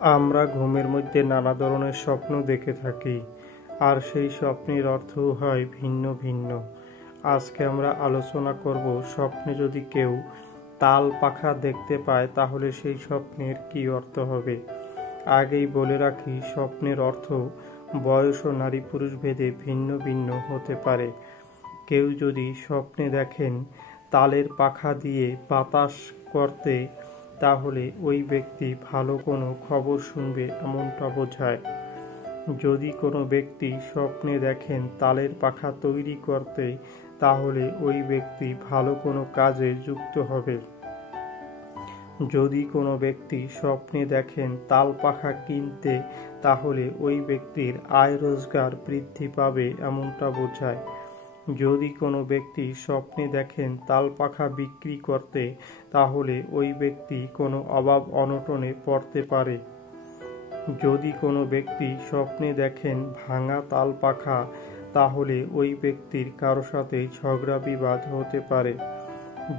আমরা ঘুমের মধ্যে নানা ধরনের স্বপ্ন দেখে থাকি, আর সেই স্বপ্নের অর্থও হয় ভিন্ন ভিন্ন। আজকে আমরা আলোচনা করব, স্বপ্নে যদি কেউ তাল পাখা দেখতে পায় তাহলে সেই স্বপ্নের কী অর্থ হবে। আগেই বলে রাখি, স্বপ্নের অর্থ বয়স ও নারী পুরুষ ভেদে ভিন্ন ভিন্ন হতে পারে। কেউ যদি স্বপ্নে দেখেন তালের পাখা দিয়ে বাতাস করতে, তাহলে ওই ব্যক্তি ভালো কোনো খবর শুনবে এমনটা বোঝায়। যদি কোনো ব্যক্তি স্বপ্নে দেখেন তালের পাখা তৈরি করতে, তাহলে ওই ব্যক্তি ভালো কোনো কাজে যুক্ত হবে। যদি কোনো ব্যক্তি স্বপ্নে দেখেন তাল পাখা কিনতে, তাহলে ওই ব্যক্তির আয় রোজগার বৃদ্ধি পাবে এমনটা বোঝায়। যদি কোনো ব্যক্তি স্বপ্নে দেখেন তাল পাখা বিক্রি করতে, তাহলে ওই ব্যক্তি কোনো অভাব অনটনে পড়তে পারে। যদি কোনো ব্যক্তি স্বপ্নে দেখেন ভাঙা তাল পাখা, তাহলে ওই ব্যক্তির কারো সাথে ঝগড়া বিবাদ হতে পারে।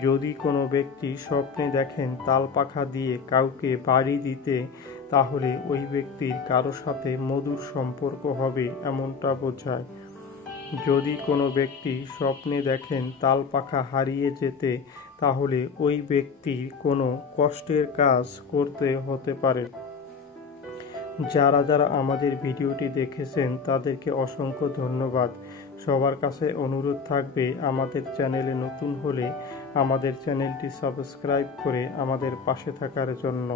যদি কোনো ব্যক্তি স্বপ্নে দেখেন তাল পাখা দিয়ে কাউকে বাড়ি দিতে, তাহলে ওই ব্যক্তির কারো সাথে মধুর সম্পর্ক হবে এমনটা বোঝায়। যদি কোনো ব্যক্তি স্বপ্নে দেখেন তাল পাখা হারিয়ে যেতে, তাহলে ওই ব্যক্তির কোনো কষ্টের কাজ করতে হতে পারে। যারা যারা আমাদের ভিডিওটি দেখেছেন তাদেরকে অসংখ্য ধন্যবাদ। সবার কাছে অনুরোধ থাকবে, আমাদের চ্যানেলে নতুন হলে আমাদের চ্যানেলটি সাবস্ক্রাইব করে আমাদের পাশে থাকার জন্য।